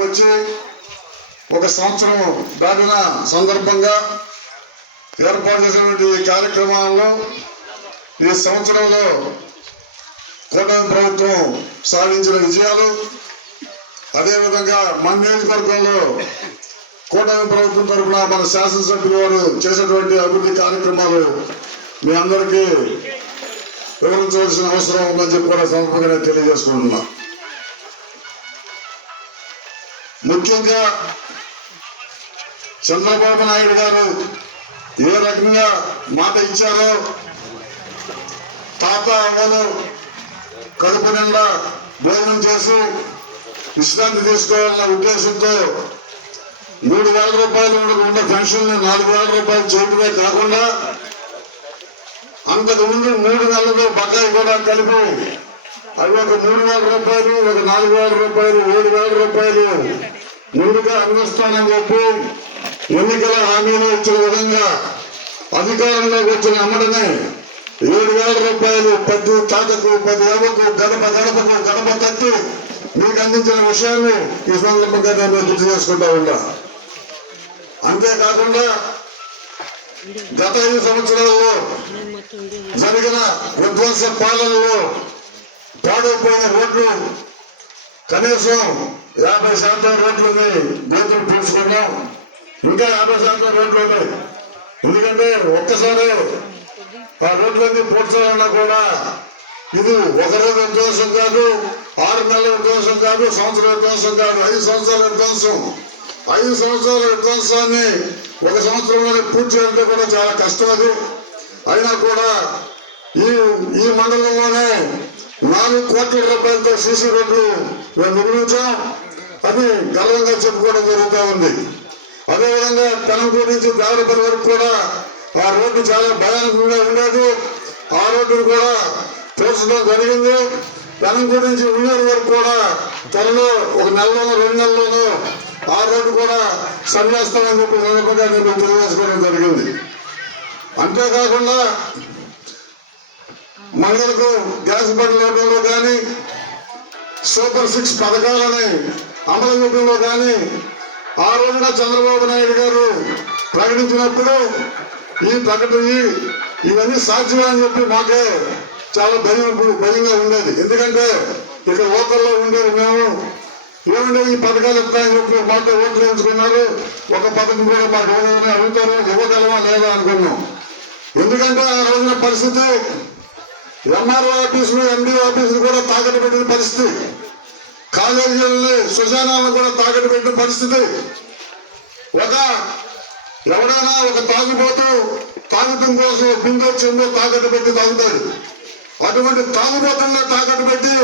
వచ్చి ఒక సంవత్సరం దాటిన సందర్భంగా ఏర్పాటు చేసినటువంటి ఈ కార్యక్రమాల్లో ఈ సంవత్సరంలో కూటమి ప్రభుత్వం సాధించిన విజయాలు అదేవిధంగా మన నియోజకవర్గంలో కూటమి ప్రభుత్వం తరఫున మన శాసనసభ్యులు వారు చేసినటువంటి అభివృద్ధి కార్యక్రమాలు మీ అందరికీ వివరించవలసిన అవసరం ఉందని చెప్పి కూడా సందర్భంగా నేను ముఖ్యంగా చంద్రబాబు నాయుడు గారు ఏ రకంగా మాట ఇచ్చారో తాత అవ్వలు కడుపు నిండా భోజనం చేసి విశ్రాంతి తీసుకోవాలన్న ఉద్దేశంతో మూడు వేల రూపాయలు ఉన్న పెన్షన్ నాలుగు వేల రూపాయలు చేయడమే కాకుండా అంతకుముందు మూడు నెలలు బకాయి కూడా కలిపి అవి ఒక మూడు వేల రూపాయలు ఒక నాలుగు వేల రూపాయలు ఏడు వేల రూపాయలు. ముందుగా అందిస్తానని చెప్పి ఎన్నికల హామీలు ఇచ్చిన విధంగా అధికారంలోకి వచ్చిన అమ్మడమే ఏడు వేల రూపాయలు పది తాతకు పది ఏవకు గడప గడపకు గడప తట్టి మీకు అందించిన విషయాన్ని ఈ సందర్భంగా నేను గుర్తు చేసుకుంటా ఉన్నా. అంతేకాకుండా గత ఐదు సంవత్సరాల్లో జరిగిన విధ్వంస పాలనలో పాడైపోయిన రోడ్లు కనీసం యాభై శాతం రోడ్లని గోతులు పూడ్చుకున్నాం ఇంకా యాభై శాతం రోడ్లు ఉన్నాయి. ఎందుకంటే ఒక్కసారి ఆ రోడ్లన్నీ పూడ్చాలన్నా కూడా ఇది ఒక రోజు విధ్వంసం కాదు ఆరు నెలల విధ్వంసం కాదు సంవత్సరం విధ్వంసం కాదు ఐదు సంవత్సరాల విధ్వంసం ఐదు సంవత్సరాల విధ్వంసాన్ని ఒక సంవత్సరంలోనే పూర్తి చేయాలంటే కూడా చాలా కష్టం అది. అయినా కూడా ఈ ఈ మండలంలోనే నాలుగు కోట్ల రూపాయలతో సీసీ రోడ్లు మేము నిర్మించాం. అని గర్వంగా చెప్పుకోవడం జరుగుతూ ఉంది. అదేవిధంగా తెలంగాణ నుంచి దేవరపల్లి వరకు కూడా ఆ రోడ్డు చాలా భయానకంగా ఉండేది. ఆ రోడ్డును కూడా తోచడం జరిగింది. తెలంగాణ నుంచి ఉన్నూరు వరకు కూడా త్వరలో ఒక నెలలోనో రెండు నెలల్లోనూ ఆ రోడ్డు కూడా సన్యాస్తామని చెప్పి సందర్భంగా నేను తెలియజేసుకోవడం జరిగింది. అంతేకాకుండా మహిళలకు గ్యాస్ బండ్ల ఇవ్వడంలో కానీ సూపర్ సిక్స్ పథకాలని అమలు చేయడంలో కానీ ఆ రోజున చంద్రబాబు నాయుడు గారు ప్రకటించినప్పుడు ఈ ప్రకటన ఇవన్నీ సాధ్యమే అని చెప్పి మాకే చాలా భయం భయంగా ఉండేది. ఎందుకంటే ఇక్కడ లోకల్లో ఉండేది మేము. ఏమంటే ఈ పథకాలు ఇస్తాయని చెప్పి మాతో ఓట్లు ఎంచుకున్నారు ఒక పథకం కూడా మాకు ఇవ్వలేదని అడుగుతారు. ఇవ్వగలమా లేదా అనుకున్నాం. ఎందుకంటే ఆ రోజున పరిస్థితి ఎంఆర్ఓ ఆఫీసులు ఎండి ఆఫీసులు కూడా తాకట్టు పెట్టిన పరిస్థితి. కాలేజీలని సుజానాలను కూడా తాకట్టు పెట్టిన పరిస్థితి. ఒక ఎవడైనా ఒక తాగుబోతూ తాగుతం కోసం బిందో చెందో తాకట్టు పెట్టి తాగుతాడు. అటువంటి తాగుబోతుల్లో తాకట్టు పెట్టి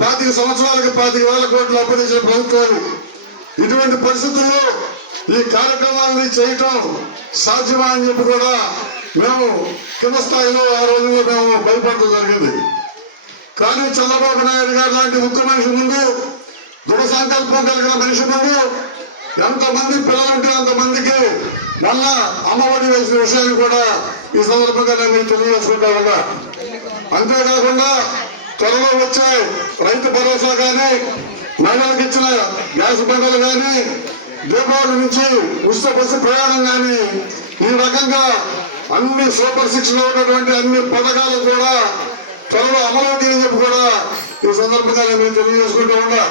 పాతిక సంవత్సరాలకి పాతిక వేల కోట్లు అప్పు చేసిన ప్రభుత్వాలు. ఇటువంటి పరిస్థితుల్లో ఈ కార్యక్రమాలని చేయటం సాధ్యమా అని చెప్పి కూడా మేము కింద స్థాయిలో ఆ రోజుల్లో మేము భయపడటం జరిగింది. కానీ చంద్రబాబు నాయుడు గారు లాంటి ముఖ్య మనిషి ముందు దృఢ సంకల్పం కలిగిన మనిషి ముందు ఎంతమంది పిల్లలుంటే అంతమందికి మళ్ళా అమ్మఒడి వేసిన విషయాన్ని కూడా ఈ సందర్భంగా నేను మీకు తెలియజేసుకుంటా ఉన్నా. అంతేకాకుండా త్వరలో వచ్చే రైతు భరోసా కానీ మహిళలకు ఇచ్చిన గ్యాస్ బండలు కానీ దీపావళి నుంచి ఉచిత బస్సు ప్రయాణం కానీ ఈ రకంగా అన్ని సూపర్ సిక్స్లో ఉన్నటువంటి అన్ని పథకాలు కూడా త్వరలో అమలవుతాయని చెప్పి కూడా ఈ సందర్భంగా నేను తెలియజేసుకుంటూ ఉన్నా.